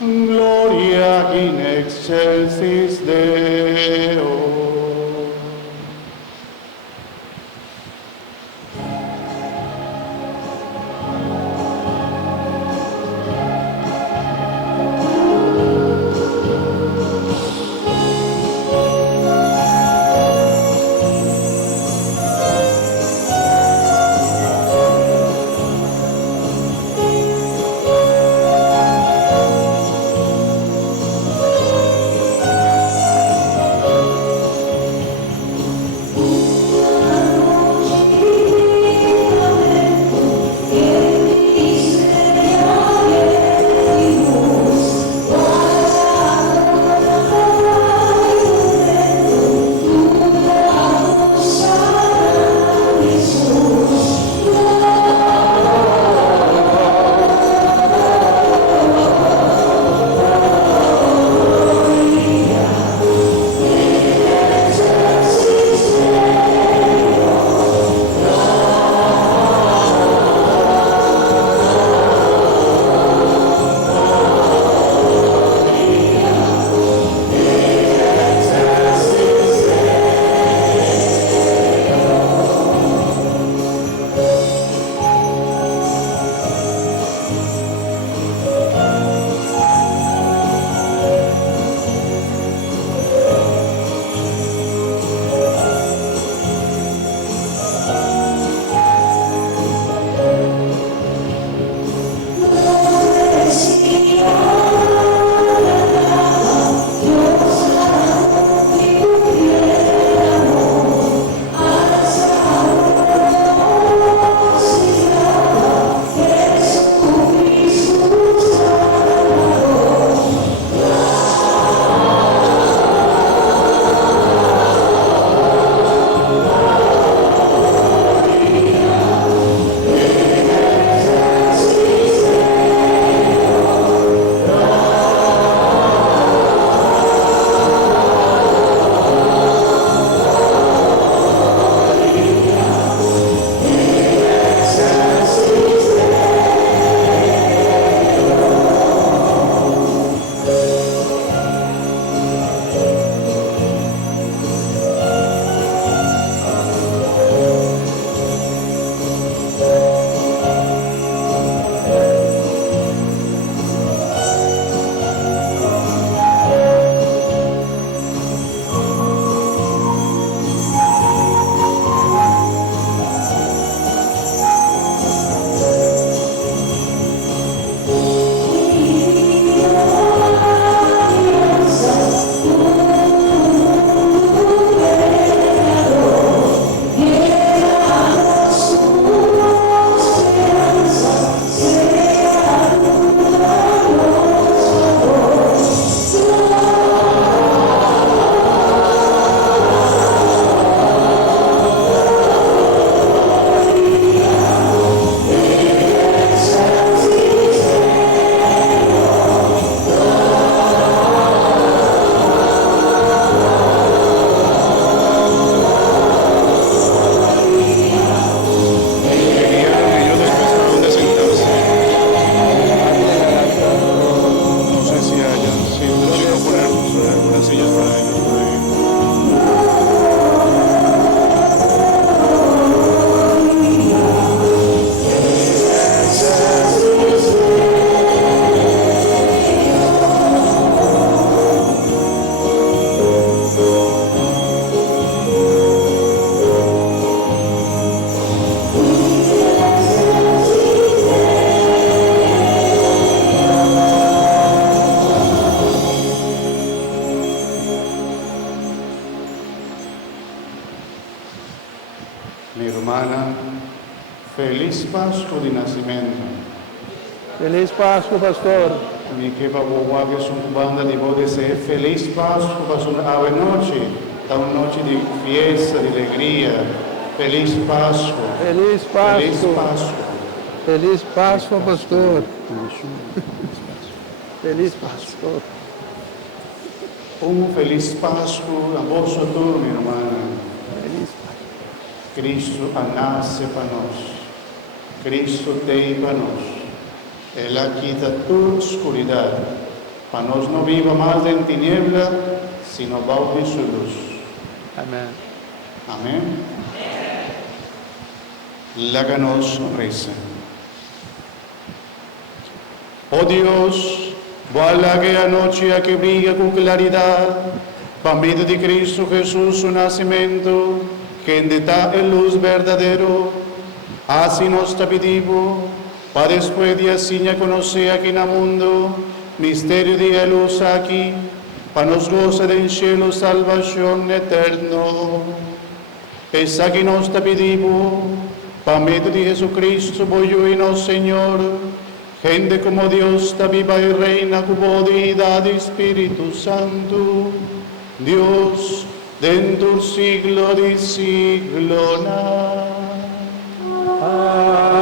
Gloria in excelsis Deo. Mi hermana, feliz Pascua di nascimento. Feliz Pascua, pastor. Mi que babogua que son banda de bodas é feliz Pascua, para una ave noche, da una noche de fiesta, de alegría. Feliz Pascua. Feliz Feliz Pascua. Pascua. Feliz Pascua, pastor. Feliz Pascua. Un feliz Pascua a vos tú, mi hermana. Feliz Cristo nasce para nós. Cristo tem para nós. Ela quita toda escuridão. para nos no viva más en tiniebla, sino bajo de su luz. Amén. Amén. Láganos reza. Oh Dios, vuela que anoche a que brilla con claridad, para medio de Cristo Jesús su nacimiento, que da en luz verdadero, así nos te pedimos, para después de así conocer aquí en el mundo, misterio de luz aquí, para nos goza del cielo salvación eterno. Es aquí nos te pedimos, para medio de Jesucristo, voy y no Señor, gente como Dios, ta viva y reina con bodida de Espíritu Santo, Dios, dentro del siglo de siglo. Amén.